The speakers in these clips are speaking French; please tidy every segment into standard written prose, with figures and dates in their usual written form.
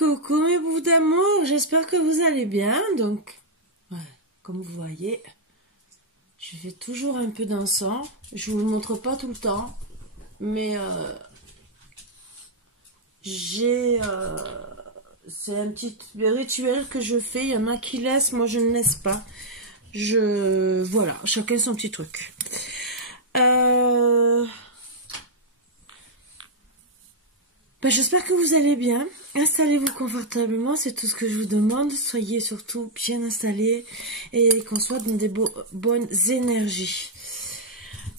Coucou mes bouts d'amour, j'espère que vous allez bien. Donc, ouais, comme vous voyez, je fais toujours un peu d'encens. Je vous le montre pas tout le temps, mais c'est un petit rituel que je fais. Il y en a qui laissent, moi je ne laisse pas. Voilà, chacun son petit truc. J'espère que vous allez bien. Installez-vous confortablement, c'est tout ce que je vous demande. Soyez surtout bien installés et qu'on soit dans des bonnes énergies.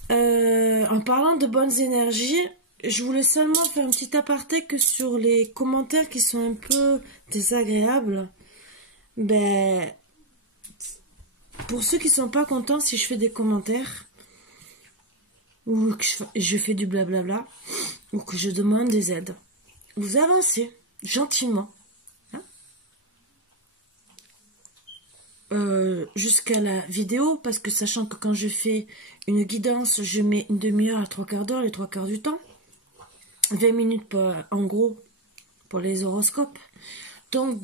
En parlant de bonnes énergies, je voulais seulement faire un petit aparté que sur les commentaires qui sont un peu désagréables. Pour ceux qui sont pas contents si je fais des commentaires ou que je fais du blablabla ou que je demande des aides, vous avancez gentiment jusqu'à la vidéo, parce que sachant que quand je fais une guidance, je mets une demi-heure à 3/4 d'heure, les 3/4 du temps, 20 minutes en gros pour les horoscopes. Donc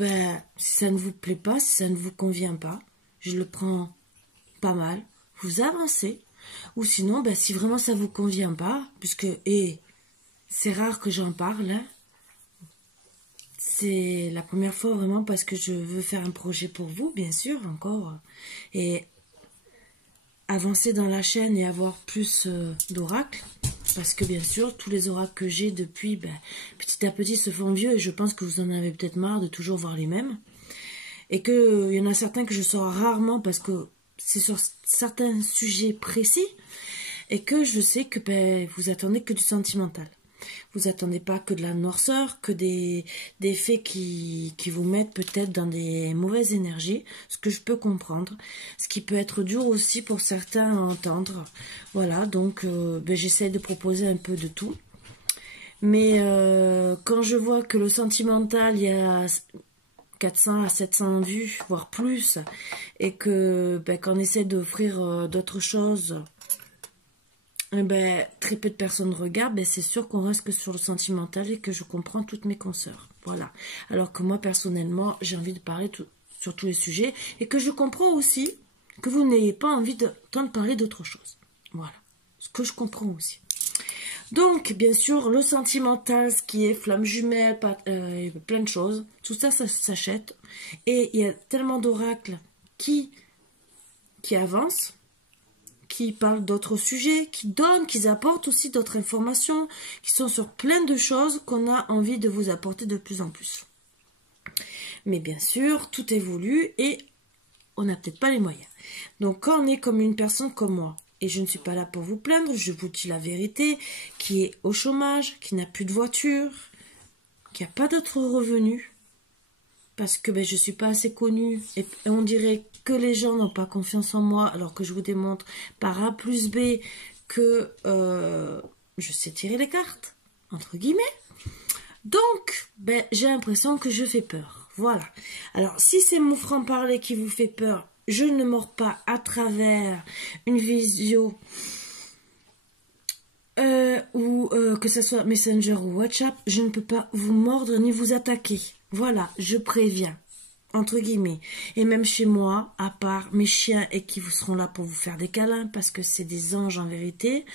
si ça ne vous plaît pas, si ça ne vous convient pas, je le prends pas mal, vous avancez. Ou sinon, si vraiment ça vous convient pas, puisque c'est rare que j'en parle, hein. C'est la première fois vraiment parce que je veux faire un projet pour vous, bien sûr, encore. Et avancer dans la chaîne et avoir plus d'oracles. Parce que bien sûr, tous les oracles que j'ai depuis, petit à petit se font vieux. Et je pense que vous en avez peut-être marre de toujours voir les mêmes. Et qu'il y en a certains que je sors rarement parce que c'est sur certains sujets précis. Et que je sais que vous attendez que du sentimental. Vous attendez pas que de la noirceur, que des faits qui vous mettent peut-être dans des mauvaises énergies, ce que je peux comprendre, ce qui peut être dur aussi pour certains à entendre. Voilà, donc j'essaie de proposer un peu de tout. Mais quand je vois que le sentimental, il y a 400 à 700 vues, voire plus, et que qu'on essaie d'offrir d'autres choses, très peu de personnes regardent, c'est sûr qu'on reste que sur le sentimental et que je comprends toutes mes consoeurs. Voilà. Alors que moi, personnellement, j'ai envie de parler sur tous les sujets et que je comprends aussi que vous n'ayez pas envie d'entendre parler d'autre chose. Voilà. Ce que je comprends aussi. Donc, bien sûr, le sentimental, ce qui est flamme jumelle, plein de choses, tout ça, ça s'achète. Et il y a tellement d'oracles qui avancent, qui parlent d'autres sujets, qui apportent aussi d'autres informations, qui sont sur plein de choses qu'on a envie de vous apporter de plus en plus. Mais bien sûr, tout évolue et on n'a peut-être pas les moyens. Donc quand on est comme une personne comme moi, et je ne suis pas là pour vous plaindre, je vous dis la vérité, qui est au chômage, qui n'a plus de voiture, qui n'a pas d'autres revenus, parce que je ne suis pas assez connue, et on dirait que les gens n'ont pas confiance en moi, alors que je vous démontre par A plus B que je sais tirer les cartes, entre guillemets. Donc, j'ai l'impression que je fais peur. Voilà. Alors, si c'est mon franc-parler qui vous fait peur, je ne mords pas à travers une visio ou que ce soit Messenger ou WhatsApp, je ne peux pas vous mordre ni vous attaquer. Voilà, je préviens, entre guillemets. Et même chez moi, à part mes chiens et qui vous seront là pour vous faire des câlins, parce que c'est des anges en vérité,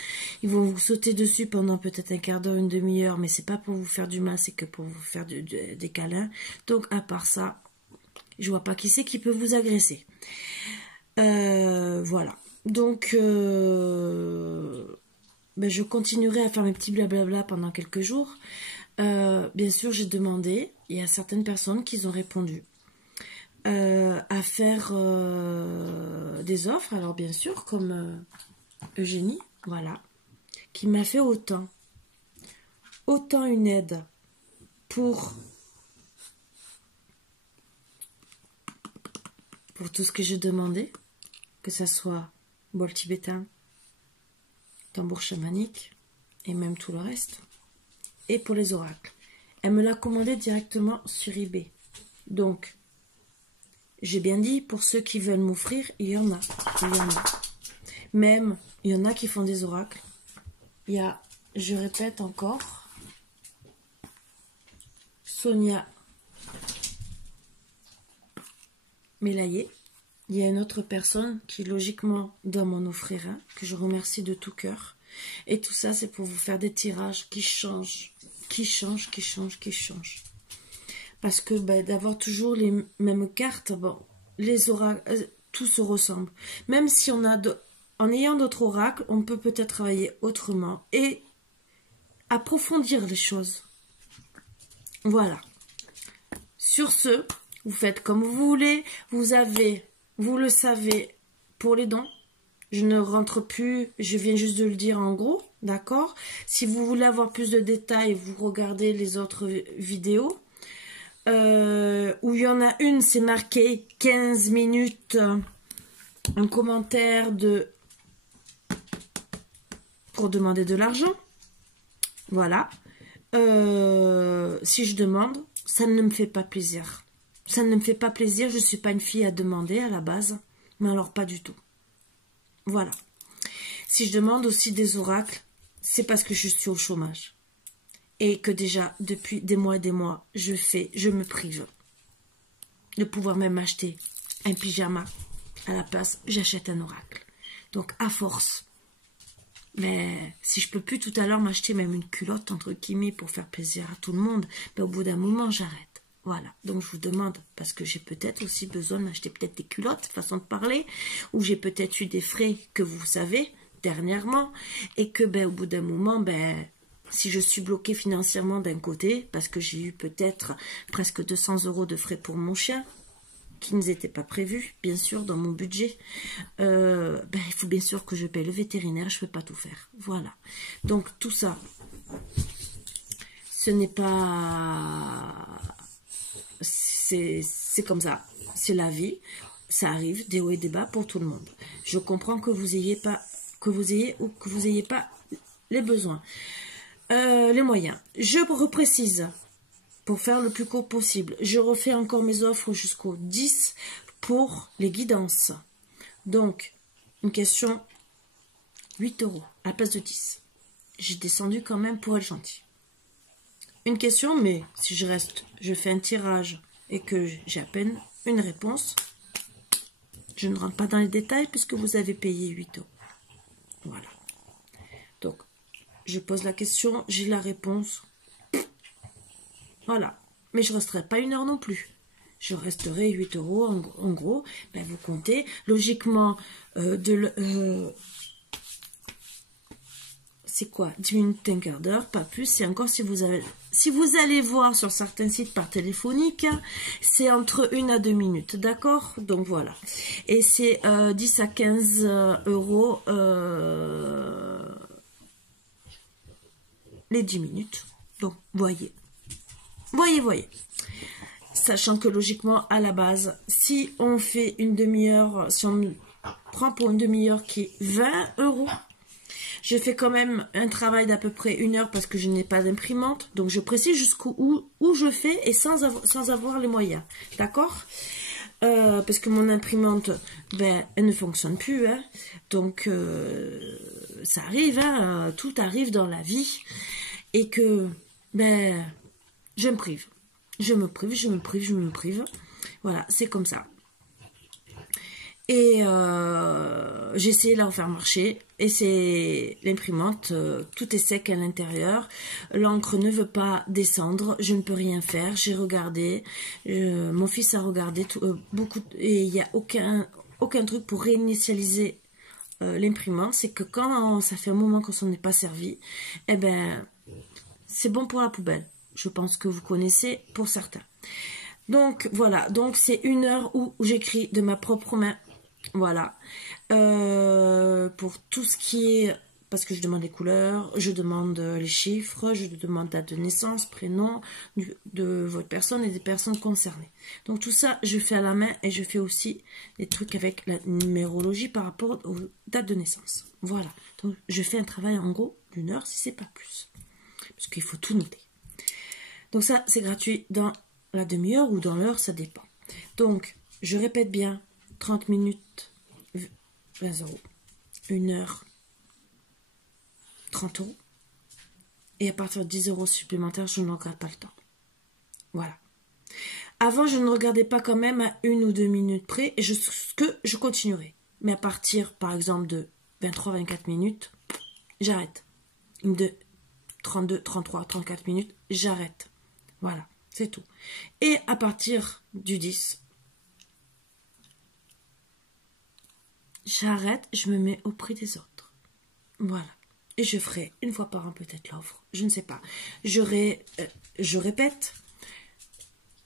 ils vont vous sauter dessus pendant peut-être un quart d'heure, une demi-heure, mais c'est pas pour vous faire du mal, c'est que pour vous faire des câlins. Donc à part ça, je vois pas qui c'est qui peut vous agresser. Voilà. Donc je continuerai à faire mes petits blablabla pendant quelques jours. Bien sûr, j'ai demandé, il y a certaines personnes qui ont répondu à faire des offres. Alors bien sûr, comme Eugénie, voilà, qui m'a fait autant une aide pour tout ce que je demandais, que ça soit bol tibétain, tambour chamanique et même tout le reste. Et pour les oracles. Elle me l'a commandé directement sur eBay. Donc, j'ai bien dit, pour ceux qui veulent m'offrir, il y en a. Même, il y en a qui font des oracles. Il y a, je répète encore, Sonia Mais là, il y a une autre personne qui, logiquement, doit m'en offrir un, que je remercie de tout cœur. Et tout ça, c'est pour vous faire des tirages qui changent, qui changent, qui changent, qui changent. Parce que d'avoir toujours les mêmes cartes, bon, les oracles, tout se ressemble. Même si on a, en ayant d'autres oracles, on peut peut-être travailler autrement et approfondir les choses. Voilà. Sur ce, vous faites comme vous voulez. Vous le savez, pour les dons. Je ne rentre plus, je viens juste de le dire en gros, d'accord? Si vous voulez avoir plus de détails, vous regardez les autres vidéos. Où il y en a une, c'est marqué 15 minutes, un commentaire pour demander de l'argent. Voilà. Si je demande, ça ne me fait pas plaisir. Ça ne me fait pas plaisir, je ne suis pas une fille à demander à la base, mais alors pas du tout. Voilà. Si je demande aussi des oracles, c'est parce que je suis au chômage. Et que déjà, depuis des mois et des mois, je me prive de pouvoir même acheter un pyjama. À la place, j'achète un oracle. Donc, à force. Mais si je peux plus tout à l'heure m'acheter même une culotte, entre guillemets, pour faire plaisir à tout le monde, au bout d'un moment, j'arrête. Voilà, donc je vous demande, parce que j'ai peut-être aussi besoin d'acheter peut-être des culottes, façon de parler, ou j'ai peut-être eu des frais que vous savez, dernièrement, et que au bout d'un moment, si je suis bloquée financièrement d'un côté, parce que j'ai eu peut-être presque 200 € de frais pour mon chien, qui n'étaient pas prévus, bien sûr, dans mon budget, il faut bien sûr que je paye le vétérinaire, je ne peux pas tout faire. Voilà, donc tout ça, ce n'est pas... C'est comme ça, c'est la vie, ça arrive, des hauts et des bas pour tout le monde. Je comprends que vous ayez pas les besoins, les moyens. Je reprécise, pour faire le plus court possible, je refais encore mes offres jusqu'au 10 pour les guidances. Donc, une question, 8 € à la place de 10. J'ai descendu quand même pour être gentil. Une question, mais si je fais un tirage et que j'ai à peine une réponse, je ne rentre pas dans les détails puisque vous avez payé 8 €. Voilà. Donc, je pose la question, j'ai la réponse. Voilà. Mais je ne resterai pas 1 heure non plus. Je resterai 8 € en gros. Vous comptez. Logiquement, c'est quoi? 10 minutes, un quart d'heure, pas plus. C'est encore si vous allez voir sur certains sites par téléphonique, c'est entre 1 à 2 minutes, d'accord? Donc voilà. Et c'est 10 à 15 € les 10 minutes. Donc, voyez. Voyez. Sachant que logiquement, à la base, si on fait une demi-heure, si on prend pour une demi-heure qui est 20 €, j'ai fait quand même un travail d'à peu près 1 heure parce que je n'ai pas d'imprimante. Donc, je précise jusqu'où je fais et sans avoir les moyens. D'accord? Parce que mon imprimante, elle ne fonctionne plus. Hein. Donc, ça arrive. Hein, tout arrive dans la vie. Et que, je me prive. Je me prive. Voilà, c'est comme ça. Et j'ai essayé de la refaire marcher. Et c'est l'imprimante, tout est sec à l'intérieur. L'encre ne veut pas descendre. Je ne peux rien faire. J'ai regardé. Mon fils a regardé beaucoup. Et il n'y a aucun truc pour réinitialiser l'imprimante. C'est que quand ça fait un moment qu'on s'en est pas servi, c'est bon pour la poubelle. Je pense que vous connaissez pour certains. Donc voilà, donc c'est 1 heure où j'écris de ma propre main. Voilà. Pour tout ce qui est... Parce que je demande les couleurs, je demande les chiffres, je demande date de naissance, prénom de votre personne et des personnes concernées. Donc tout ça, je fais à la main et je fais aussi des trucs avec la numérologie par rapport aux dates de naissance. Voilà. Donc je fais un travail en gros d'1 heure si c'est pas plus. Parce qu'il faut tout noter. Donc ça, c'est gratuit dans la demi-heure ou dans l'heure, ça dépend. Donc, je répète bien, 30 minutes, 20 €. 1 heure, 30 €. Et à partir de 10 € supplémentaires, je ne regrette pas le temps. Voilà. Avant, je ne regardais pas quand même à 1 ou 2 minutes près et je continuerai. Mais à partir, par exemple, de 23-24 minutes, j'arrête. De 32, 33, 34 minutes, j'arrête. Voilà, c'est tout. Et à partir du 10, j'arrête, je me mets au prix des autres. Voilà. Et je ferai une fois par an peut-être l'offre. Je ne sais pas. Je répète,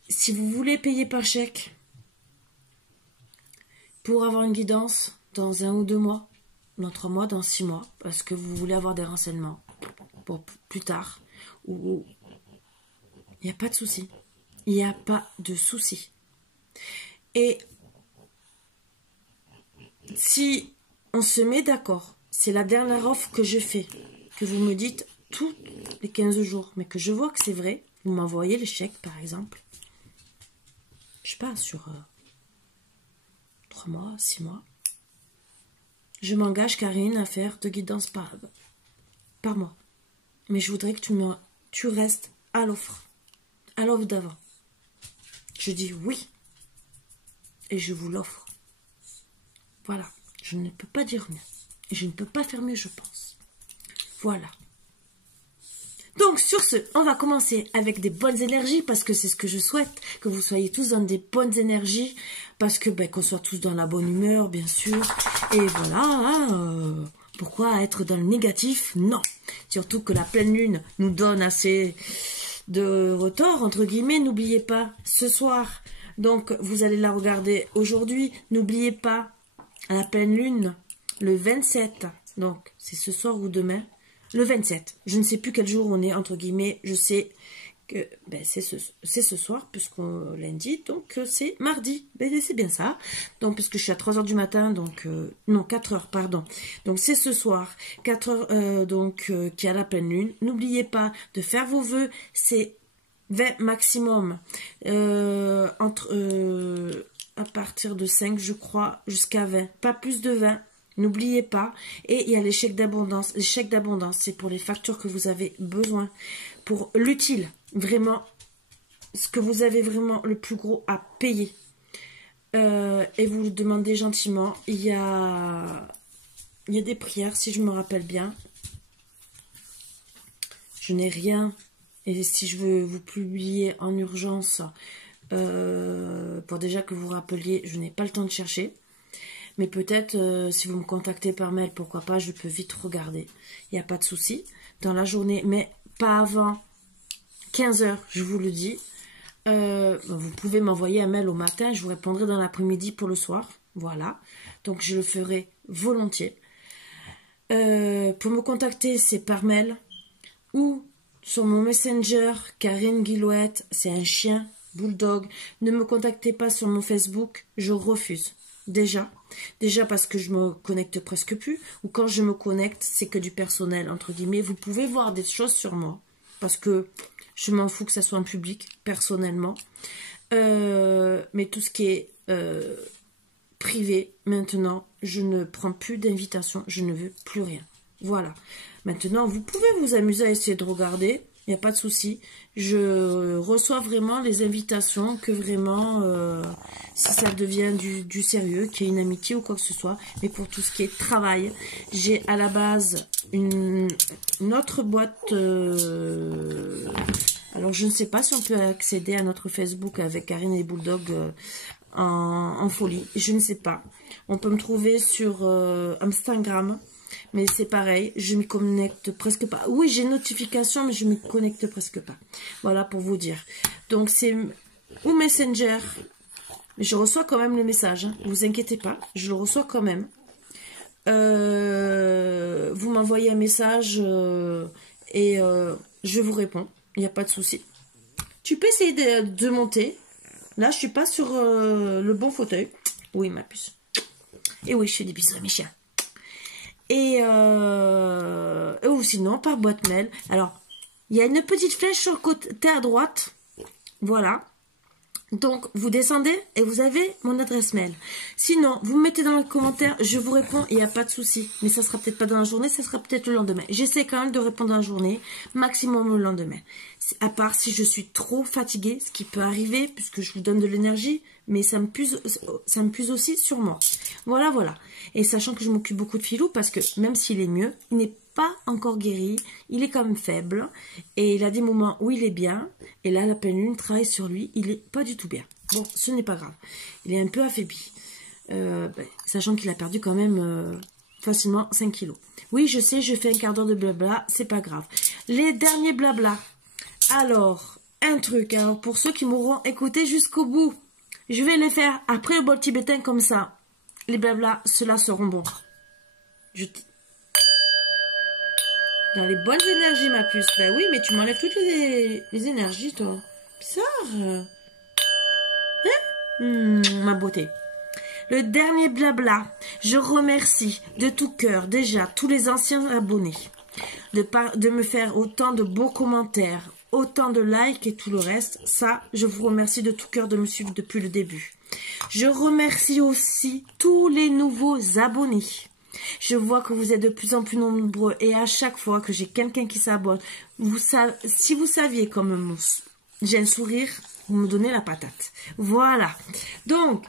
si vous voulez payer par chèque pour avoir une guidance dans 1 ou 2 mois, dans 3 mois, dans 6 mois, parce que vous voulez avoir des renseignements pour plus tard, ou il n'y a pas de souci. Il n'y a pas de souci. Et si on se met d'accord, c'est la dernière offre que je fais, que vous me dites tous les 15 jours, mais que je vois que c'est vrai, vous m'envoyez les chèques par exemple, je sais pas, sur 3 mois, 6 mois, je m'engage, Karine, à faire 2 guidances par mois. Mais je voudrais que tu restes à l'offre d'avant. Je dis oui, et je vous l'offre. Voilà, je ne peux pas dire mieux. Et je ne peux pas faire mieux, je pense. Voilà. Donc, sur ce, on va commencer avec des bonnes énergies, parce que c'est ce que je souhaite, que vous soyez tous dans des bonnes énergies, parce que, qu'on soit tous dans la bonne humeur, bien sûr. Et voilà, pourquoi être dans le négatif? Non. Surtout que la pleine lune nous donne assez de retort, entre guillemets. N'oubliez pas, ce soir, donc, vous allez la regarder aujourd'hui. N'oubliez pas, à la pleine lune, le 27, donc c'est ce soir ou demain, le 27, je ne sais plus quel jour on est, entre guillemets, je sais que c'est ce soir, puisqu'on lundi, donc c'est mardi, c'est bien ça, donc puisque je suis à 3 h du matin, donc, non, 4 h, pardon, donc c'est ce soir, 4 h, donc, qui a la pleine lune, n'oubliez pas de faire vos vœux, c'est 20 maximum, à partir de 5, je crois, jusqu'à 20, pas plus de 20, n'oubliez pas. Et il y a les chèques d'abondance. Les chèques d'abondance, c'est pour les factures que vous avez besoin, pour l'utile, vraiment, ce que vous avez vraiment le plus gros à payer. Et vous le demandez gentiment. Il y a des prières, si je me rappelle bien. Je n'ai rien. Et si je veux vous publier en urgence, pour déjà que vous rappeliez, je n'ai pas le temps de chercher. Mais peut-être, si vous me contactez par mail, pourquoi pas, je peux vite regarder. Il n'y a pas de souci. Dans la journée, mais pas avant 15 h, je vous le dis. Vous pouvez m'envoyer un mail au matin, je vous répondrai dans l'après-midi pour le soir. Voilà. Donc, je le ferai volontiers. Pour me contacter, c'est par mail ou sur mon Messenger, Karine Guillouette, c'est un chien, bulldog. Ne me contactez pas sur mon Facebook, je refuse. Déjà parce que je me connecte presque plus, ou quand je me connecte, c'est que du personnel, entre guillemets. Vous pouvez voir des choses sur moi, parce que je m'en fous que ça soit en public, personnellement. Mais tout ce qui est privé, maintenant, je ne prends plus d'invitation, je ne veux plus rien. Voilà. Maintenant, vous pouvez vous amuser à essayer de regarder, il n'y a pas de souci. Je reçois vraiment les invitations que vraiment, si ça devient du sérieux, qu'il y ait une amitié ou quoi que ce soit. Mais pour tout ce qui est travail, j'ai à la base une autre boîte. Alors, je ne sais pas si on peut accéder à notre Facebook avec Karine et Bulldog en folie. Je ne sais pas. On peut me trouver sur Instagram. Mais c'est pareil, je m'y connecte presque pas. Oui, j'ai une notification, mais je m'y connecte presque pas. Voilà pour vous dire. Donc, c'est ou Messenger. Je reçois quand même le message. Hein. Vous inquiétez pas, je le reçois quand même. Vous m'envoyez un message et je vous réponds. Il n'y a pas de souci. Tu peux essayer de monter. Là, je suis pas sur le bon fauteuil. Oui, ma puce. Et oui, je fais des bisous à mes chiens. Ou sinon par boîte mail. Alors, il y a une petite flèche sur le côté à droite. Voilà. Donc, vous descendez et vous avez mon adresse mail. Sinon, vous me mettez dans les commentaires, je vous réponds, il n'y a pas de souci. Mais ça sera peut-être pas dans la journée, ça sera peut-être le lendemain. J'essaie quand même de répondre dans la journée, maximum le lendemain. À part si je suis trop fatiguée, ce qui peut arriver, puisque je vous donne de l'énergie, mais ça me puise aussi sur moi. Voilà, voilà. Et sachant que je m'occupe beaucoup de Filou, parce que même s'il est mieux, il n'est pas encore guéri, il est quand même faible, et il a des moments où il est bien, et là la pleine lune travaille sur lui, il est pas du tout bien. Bon, ce n'est pas grave, il est un peu affaibli, sachant qu'il a perdu quand même facilement 5 kilos. Oui, je sais, je fais un quart d'heure de blabla, c'est pas grave. Les derniers blabla, alors, un truc, alors pour ceux qui m'auront écouté jusqu'au bout, je vais les faire après le bol tibétain comme ça, les blabla, ceux-là seront bons. Dans les bonnes énergies, ma puce. Ben oui, mais tu m'enlèves toutes les énergies, toi. Bizarre. Hein? Ma beauté. Le dernier blabla. Je remercie de tout cœur déjà tous les anciens abonnés de me faire autant de beaux commentaires, autant de likes et tout le reste. Ça, je vous remercie de tout cœur de me suivre depuis le début. Je remercie aussi tous les nouveaux abonnés. Je vois que vous êtes de plus en plus nombreux et à chaque fois que j'ai quelqu'un qui s'abonne, si vous saviez comme j'ai un sourire, vous me donnez la patate. Voilà. Donc,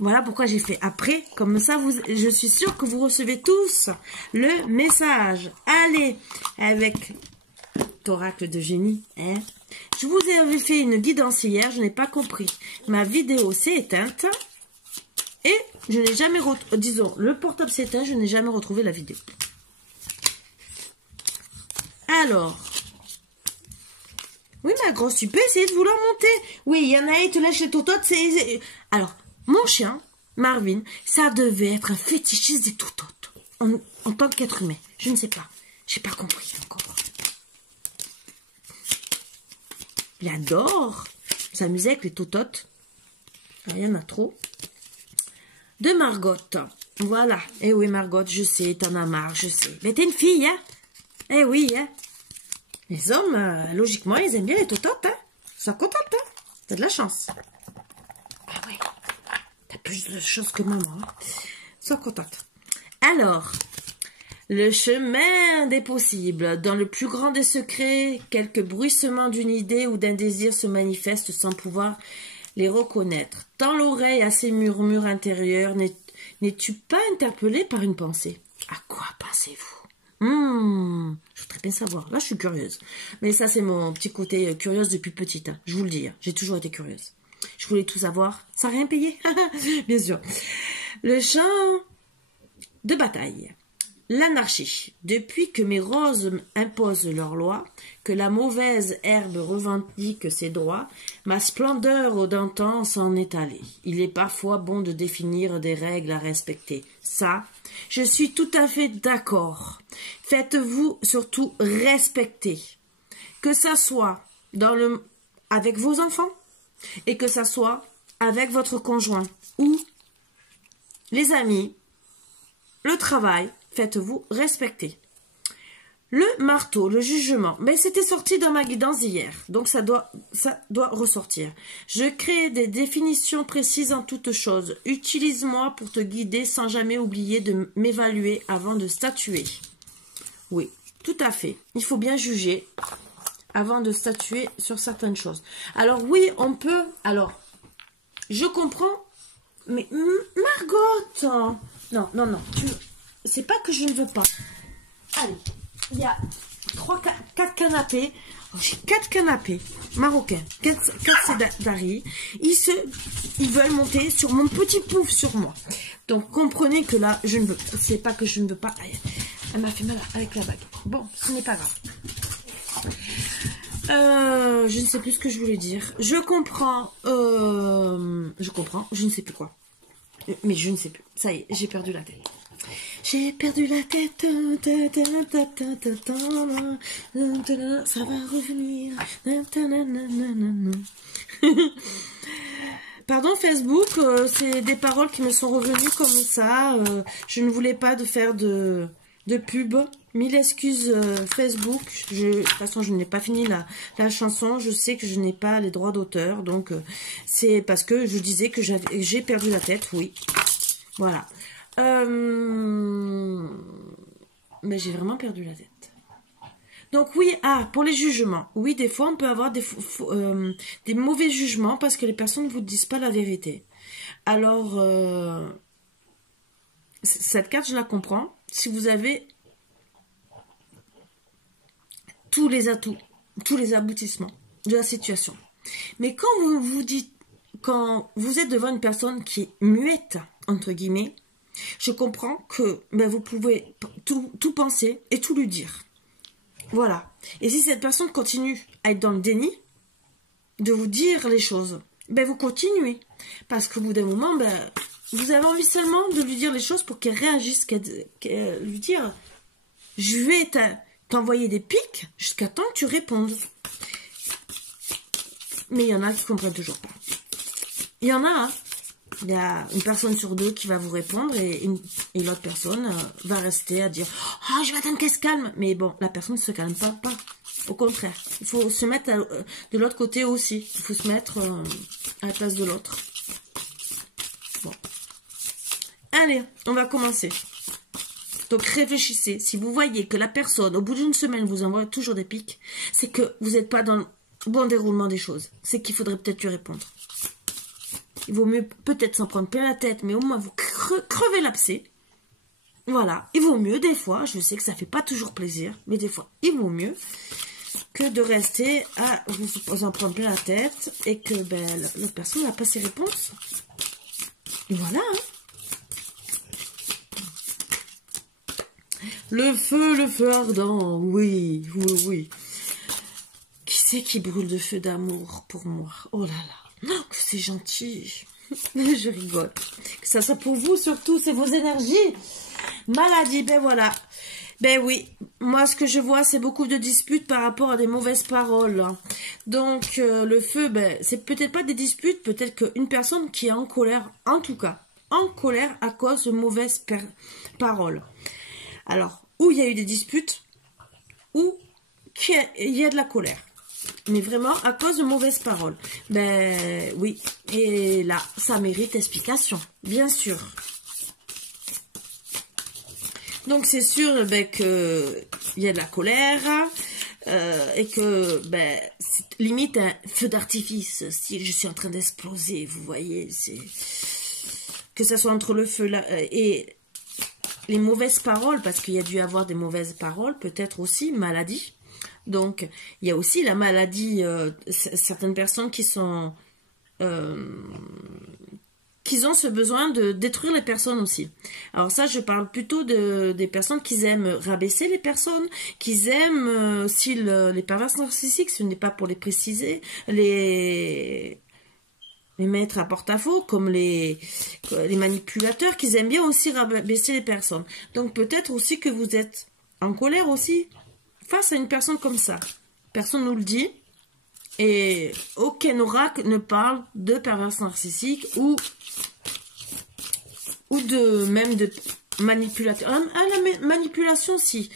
voilà pourquoi j'ai fait après. Comme ça, je suis sûre que vous recevez tous le message. Allez, avec l'oracle de génie. Hein. Je vous avais fait une guidance hier, je n'ai pas compris. Ma vidéo s'est éteinte. Et je n'ai jamais retrouvé, disons, le portable s'est éteint, je n'ai jamais retrouvé la vidéo. Alors, oui ma grosse, tu peux essayer de vouloir monter. Oui, il y en a un, il te lâche les tototes. Alors, mon chien, Marvin, ça devait être un fétichiste des tototes. En tant qu'être humain. Je ne sais pas. J'ai pas compris encore. Il adore s'amuser avec les tototes. Il y en a trop. De Margot. Voilà. Eh oui, Margot, je sais, t'en as marre, je sais. Mais t'es une fille, hein? Eh oui, hein? Les hommes, logiquement, ils aiment bien les tototes, hein? Ils sont contents, hein? T'as de la chance. Ah oui. T'as plus de chance que maman, hein? Ils sont contentes. Alors, le chemin des possibles. Dans le plus grand des secrets, quelques bruissements d'une idée ou d'un désir se manifestent sans pouvoir les reconnaître. Tends l'oreille à ces murmures intérieurs. N'es-tu pas interpellé par une pensée? À quoi pensez-vous? Je voudrais bien savoir. Là, je suis curieuse. Mais ça, c'est mon petit côté curieuse depuis petite. Hein. Je vous le dis, hein. J'ai toujours été curieuse. Je voulais tout savoir. Ça n'a rien payé. Bien sûr. Le champ de bataille. L'anarchie. Depuis que mes roses imposent leurs lois, que la mauvaise herbe revendique ses droits, ma splendeur d'antan s'en est allée. Il est parfois bon de définir des règles à respecter. Ça, je suis tout à fait d'accord. Faites-vous surtout respecter. Que ça soit avec vos enfants et que ça soit avec votre conjoint ou les amis, le travail. Faites-vous respecter. Le marteau, le jugement. Mais c'était sorti dans ma guidance d'hier. Donc ça doit ressortir. Je crée des définitions précises en toutes choses. Utilise-moi pour te guider sans jamais oublier de m'évaluer avant de statuer. Oui, tout à fait. Il faut bien juger avant de statuer sur certaines choses. Alors oui, on peut... Alors, je comprends. Mais Margot... Non. C'est pas que je ne veux pas. Allez, il y a 4 canapés. Oh, j'ai 4 canapés marocains. 4 sédaris. Ils veulent monter sur mon petit pouf sur moi. Donc, comprenez que là, je ne veux pas. C'est pas que je ne veux pas. Elle m'a fait mal avec la bague. Bon, ce n'est pas grave. Je ne sais plus ce que je voulais dire. Je comprends. Je ne sais plus quoi. Mais je ne sais plus. Ça y est, j'ai perdu la tête. J'ai perdu la tête. Ça va revenir. Pardon Facebook, c'est des paroles qui me sont revenues comme ça. Je ne voulais pas faire de pub Mille excuses Facebook. De toute façon, je n'ai pas fini la chanson. Je sais que je n'ai pas les droits d'auteur. Donc, c'est parce que je disais que j'ai perdu la tête. Oui. Voilà. Mais j'ai vraiment perdu la tête. Donc oui, pour les jugements. Oui, des fois, on peut avoir des mauvais jugements parce que les personnes ne vous disent pas la vérité. Alors, cette carte, je la comprends. Si vous avez tous les atouts, tous les aboutissements de la situation. Mais quand quand vous êtes devant une personne qui est muette, entre guillemets, je comprends que vous pouvez tout penser et tout lui dire. Voilà. Et si cette personne continue à être dans le déni, de vous dire les choses, vous continuez. Parce qu'au bout d'un moment, vous avez envie seulement de lui dire les choses pour qu'elle réagisse, lui dire, je vais t'envoyer des pics jusqu'à temps que tu répondes. Mais il y en a qui ne comprennent toujours pas. Il y en a, hein. Il y a une personne sur deux qui va vous répondre et l'autre personne va rester à dire « Oh, je vais attendre qu'elle se calme !» Mais bon, la personne ne se calme pas. Au contraire, il faut se mettre de l'autre côté aussi. Il faut se mettre à la place de l'autre. Bon. Allez, on va commencer. Donc réfléchissez. Si vous voyez que la personne, au bout d'une semaine, vous envoie toujours des pics, c'est que vous n'êtes pas dans le bon déroulement des choses. C'est qu'il faudrait peut-être lui répondre. Il vaut mieux peut-être s'en prendre plein la tête, mais au moins vous crevez l'abcès. Voilà, il vaut mieux des fois, je sais que ça fait pas toujours plaisir, mais des fois il vaut mieux que de rester à vous en prendre plein la tête et que l'autre personne n'a pas ses réponses. Et voilà. Hein. Le feu ardent, oui. Qui c'est qui brûle de feu d'amour pour moi? Oh là là. Non, que c'est gentil. Je rigole. Que ça soit pour vous surtout, c'est vos énergies. Maladie, voilà. Oui, moi ce que je vois, c'est beaucoup de disputes par rapport à des mauvaises paroles. Donc le feu, c'est peut-être pas des disputes, peut-être qu'une personne qui est en colère, en tout cas, en colère à cause de mauvaises paroles. Alors, où il y a eu des disputes, ou il y a de la colère. Mais vraiment, à cause de mauvaises paroles. Oui. Et là, ça mérite explication. Bien sûr. Donc, c'est sûr qu'il y a de la colère. Et que, c'est limite un feu d'artifice. Si je suis en train d'exploser, vous voyez. Que ça soit entre le feu là, et les mauvaises paroles. Parce qu'il y a dû y avoir des mauvaises paroles. Peut-être aussi maladie. Donc, il y a aussi la maladie, certaines personnes qui ont ce besoin de détruire les personnes aussi. Alors ça, je parle plutôt des personnes qui aiment rabaisser les personnes, qui aiment aussi les pervers narcissiques, ce n'est pas pour les préciser, les mettre à porte-à-faux, comme les manipulateurs, qui aiment bien aussi rabaisser les personnes. Donc peut-être aussi que vous êtes en colère aussi, face à une personne comme ça. Personne nous le dit. Et aucun oracle ne parle de perverse narcissique ou même de manipulateur. La manipulation, si.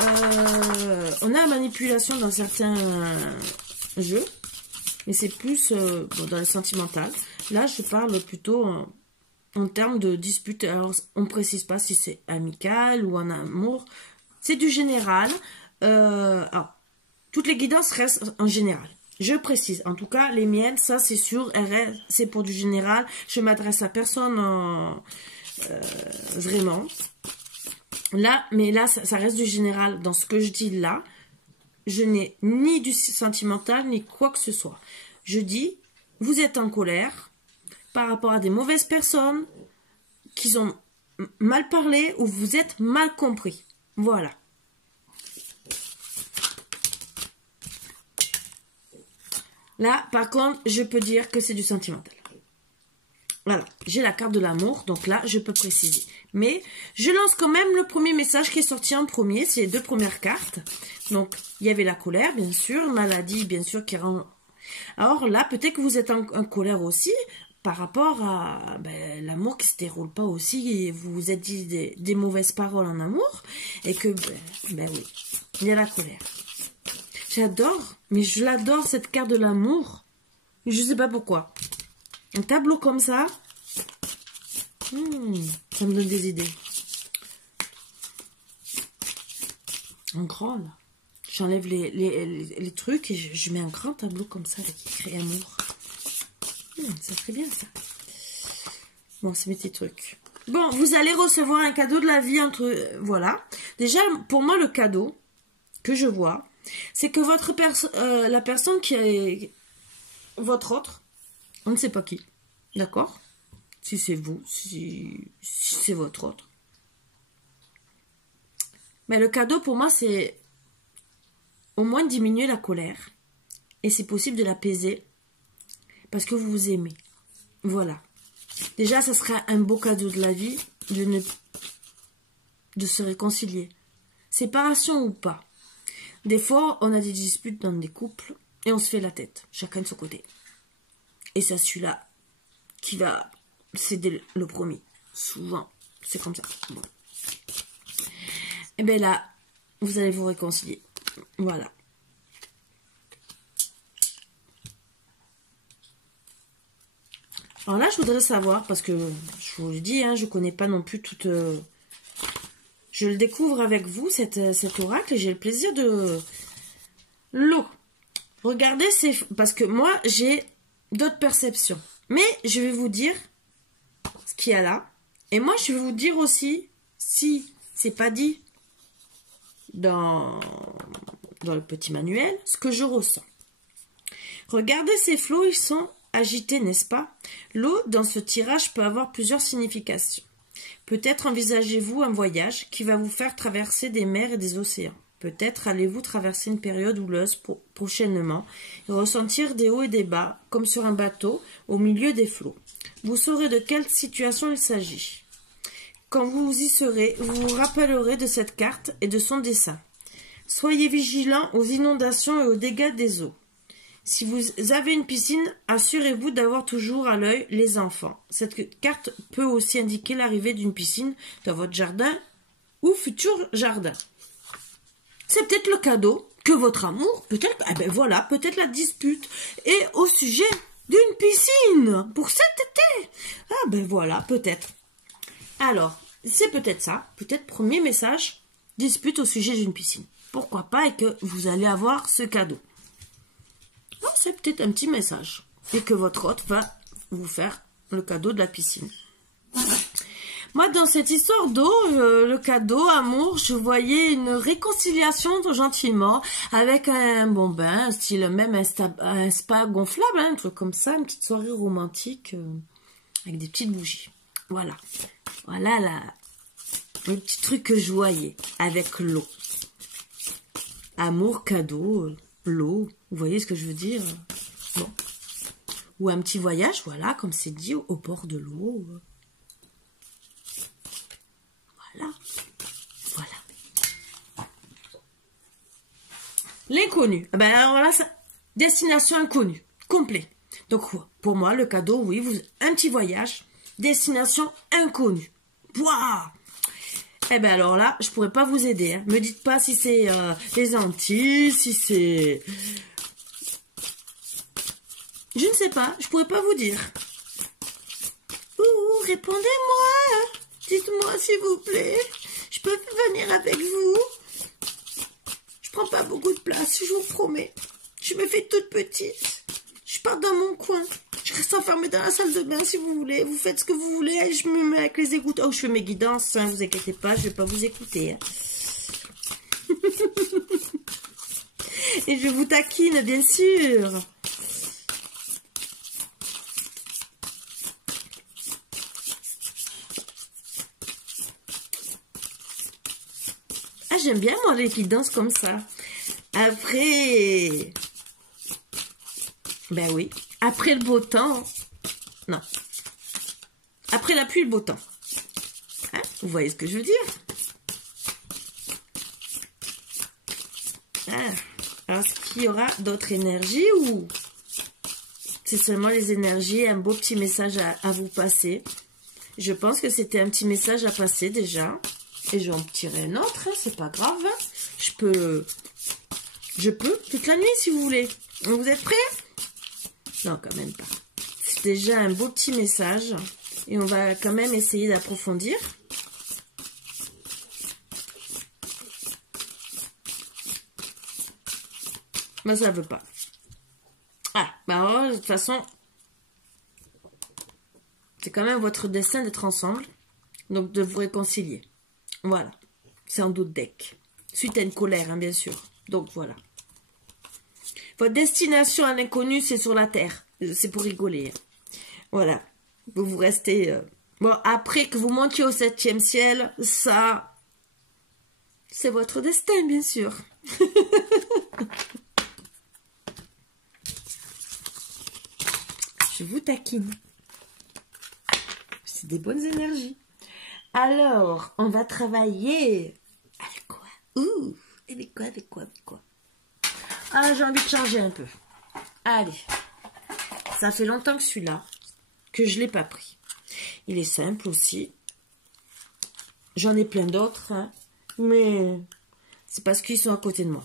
On a la manipulation dans certains jeux. Mais c'est plus dans le sentimental. Là, je parle plutôt en termes de dispute. Alors, on ne précise pas si c'est amical ou en amour. C'est du général. Alors, toutes les guidances restent en général. Je précise, en tout cas, les miennes, ça c'est sûr, c'est pour du général. Je m'adresse à personne vraiment. Là, mais là, ça reste du général. Dans ce que je dis là, je n'ai ni du sentimental, ni quoi que ce soit. Je dis, vous êtes en colère par rapport à des mauvaises personnes qui ont mal parlé ou vous êtes mal compris. Voilà. Là, par contre, je peux dire que c'est du sentimental. Voilà, j'ai la carte de l'amour, donc là, je peux préciser. Mais je lance quand même le premier message qui est sorti en premier, c'est les deux premières cartes. Donc, il y avait la colère, bien sûr, maladie, bien sûr, qui rend... Alors là, peut-être que vous êtes en colère aussi, par rapport à l'amour qui se déroule pas aussi, et vous vous êtes dit des mauvaises paroles en amour, et que, oui, il y a la colère. J'adore, mais je l'adore cette carte de l'amour. Je sais pas pourquoi. Un tableau comme ça, ça me donne des idées. Un grand, là. J'enlève les trucs et je mets un grand tableau comme ça avec écrit amour. Ça ferait bien, ça. Bon, c'est mes petits trucs. Bon, vous allez recevoir un cadeau de la vie entre... Voilà. Déjà, pour moi, le cadeau que je vois, c'est que la personne qui est votre autre, on ne sait pas qui, d'accord? Si c'est vous, si c'est votre autre. Mais le cadeau, pour moi, c'est au moins diminuer la colère. Et c'est possible de l'apaiser parce que vous vous aimez. Voilà. Déjà, ça sera un beau cadeau de la vie de se réconcilier. Séparation ou pas. Des fois, on a des disputes dans des couples et on se fait la tête, chacun de son côté. Et c'est celui-là qui va céder le premier. Souvent, c'est comme ça. Bon. Et bien là, vous allez vous réconcilier. Voilà. Alors là, je voudrais savoir, parce que je vous le dis, je ne connais pas non plus toute... je le découvre avec vous, cet oracle, et j'ai le plaisir de... L'eau. Regardez, parce que moi, j'ai d'autres perceptions. Mais je vais vous dire ce qu'il y a là. Et moi, je vais vous dire aussi, si c'est pas dit dans le petit manuel, ce que je ressens. Regardez ces flots, ils sont agités, n'est-ce pas? L'eau, dans ce tirage, peut avoir plusieurs significations. Peut-être envisagez-vous un voyage qui va vous faire traverser des mers et des océans. Peut-être allez-vous traverser une période houleuse prochainement et ressentir des hauts et des bas, comme sur un bateau, au milieu des flots. Vous saurez de quelle situation il s'agit. Quand vous y serez, vous vous rappellerez de cette carte et de son dessin. Soyez vigilants aux inondations et aux dégâts des eaux. Si vous avez une piscine, assurez-vous d'avoir toujours à l'œil les enfants. Cette carte peut aussi indiquer l'arrivée d'une piscine dans votre jardin ou futur jardin. C'est peut-être le cadeau que votre amour, peut-être, voilà, peut-être la dispute est au sujet d'une piscine pour cet été. Voilà, peut-être. Alors, c'est peut-être ça, peut-être premier message, dispute au sujet d'une piscine. Pourquoi pas, et que vous allez avoir ce cadeau. C'est peut-être un petit message. Et que votre hôte va vous faire le cadeau de la piscine. Moi, dans cette histoire d'eau, le cadeau, amour, je voyais une réconciliation gentiment avec un bon bain, style même un spa gonflable, un truc comme ça, une petite soirée romantique avec des petites bougies. Voilà. Voilà le petit truc que je voyais avec l'eau. Amour, cadeau, l'eau. Vous voyez ce que je veux dire? Bon. Ou un petit voyage, voilà, comme c'est dit, au bord de l'eau. Voilà. Voilà. L'inconnu. Alors là, destination inconnue. Complet. Donc, pour moi, le cadeau, oui, un petit voyage. Destination inconnue. Waouh! Alors là, je pourrais pas vous aider. Me dites pas si c'est les Antilles, si c'est... Je ne sais pas, je pourrais pas vous dire. Répondez-moi. Dites-moi s'il vous plaît. Je peux venir avec vous. Je prends pas beaucoup de place, je vous promets. Je me fais toute petite. Je pars dans mon coin. Je reste enfermée dans la salle de bain si vous voulez. Vous faites ce que vous voulez. Je me mets avec les écouteurs. Je fais mes guidances. Vous inquiétez pas, je vais pas vous écouter. Et je vous taquine, bien sûr. J'aime bien, moi, les guidances comme ça. Après... oui. Après le beau temps... Non. Après la pluie, le beau temps. Vous voyez ce que je veux dire? Alors, est-ce qu'il y aura d'autres énergies ou... C'est seulement les énergies, un beau petit message à vous passer. Je pense que c'était un petit message à passer déjà. Et je vais en tirer un autre, hein, c'est pas grave. Je peux toute la nuit si vous voulez. Vous êtes prêts? Non, quand même pas. C'est déjà un beau petit message. Et on va quand même essayer d'approfondir. Mais ça veut pas. Ah, bah alors, de toute façon, c'est quand même votre destin d'être ensemble. Donc de vous réconcilier. Voilà. C'est un doute deck. Suite à une colère, hein, bien sûr. Donc voilà. Votre destination à l'inconnu, c'est sur la terre. C'est pour rigoler. Voilà. Vous restez... Bon, après que vous montiez au 7e ciel, ça... C'est votre destin, bien sûr. Je vous taquine. C'est des bonnes énergies. Alors, on va travailler. Avec quoi? Avec quoi? Ah, j'ai envie de changer un peu. Allez. Ça fait longtemps que celui-là, que je ne l'ai pas pris. Il est simple aussi. J'en ai plein d'autres, hein, mais c'est parce qu'ils sont à côté de moi.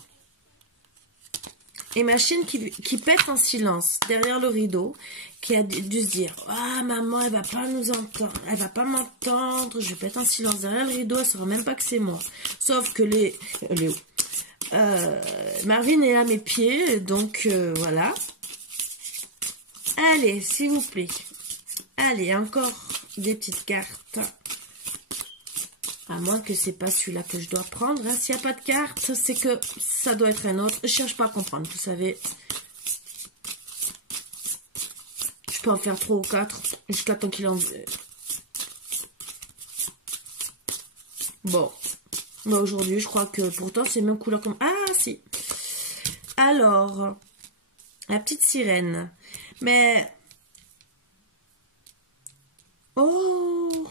Et ma chienne qui pète en silence derrière le rideau, qui a dû se dire « Ah, maman, elle va pas nous entendre, elle va pas m'entendre, je pète en silence derrière le rideau, elle saura même pas que c'est moi. » Sauf que Marvin est à mes pieds, donc voilà. Allez, s'il vous plaît. Allez, encore des petites cartes. À moins que c'est pas celui-là que je dois prendre. Hein. S'il n'y a pas de carte, c'est que ça doit être un autre. Je cherche pas à comprendre, vous savez. Je peux en faire 3 ou 4 jusqu'à temps qu'il en... Bon. Mais aujourd'hui, je crois que pourtant, c'est même couleur comme... Ah, si. Alors, la petite sirène. Mais... Oh!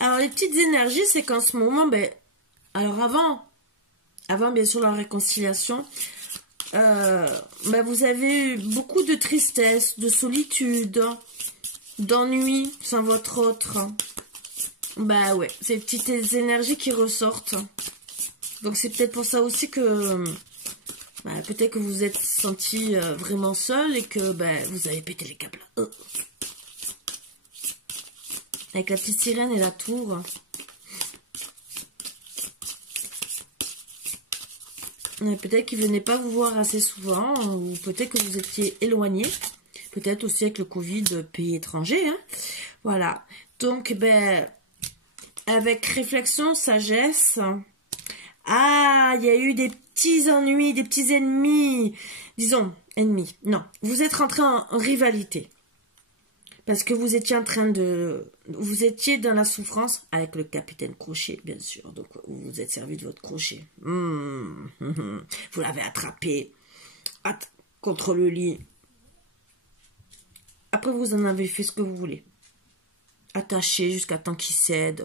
Alors, les petites énergies, c'est qu'en ce moment, ben... Alors, avant bien sûr la réconciliation, ben, vous avez eu beaucoup de tristesse, de solitude, d'ennui sans votre autre. Bah ouais, ces petites énergies qui ressortent. Donc, c'est peut-être pour ça aussi que... Bah, peut-être que vous vous êtes senti vraiment seul et que bah, vous avez pété les câbles. Avec la petite sirène et la tour. Peut-être qu'il ne venait pas vous voir assez souvent, ou peut-être que vous étiez éloigné. Peut-être aussi avec le Covid, pays étranger. Hein. Voilà. Donc, ben, avec réflexion, sagesse. Ah, il y a eu des petits ennuis, des petits ennemis. Disons, ennemis. Non, vous êtes rentré en rivalité. Parce que vous étiez en train de... Vous étiez dans la souffrance avec le capitaine Crochet, bien sûr. Donc, vous vous êtes servi de votre crochet. Vous l'avez attrapé contre le lit. Après, vous en avez fait ce que vous voulez. Attaché jusqu'à temps qu'il cède.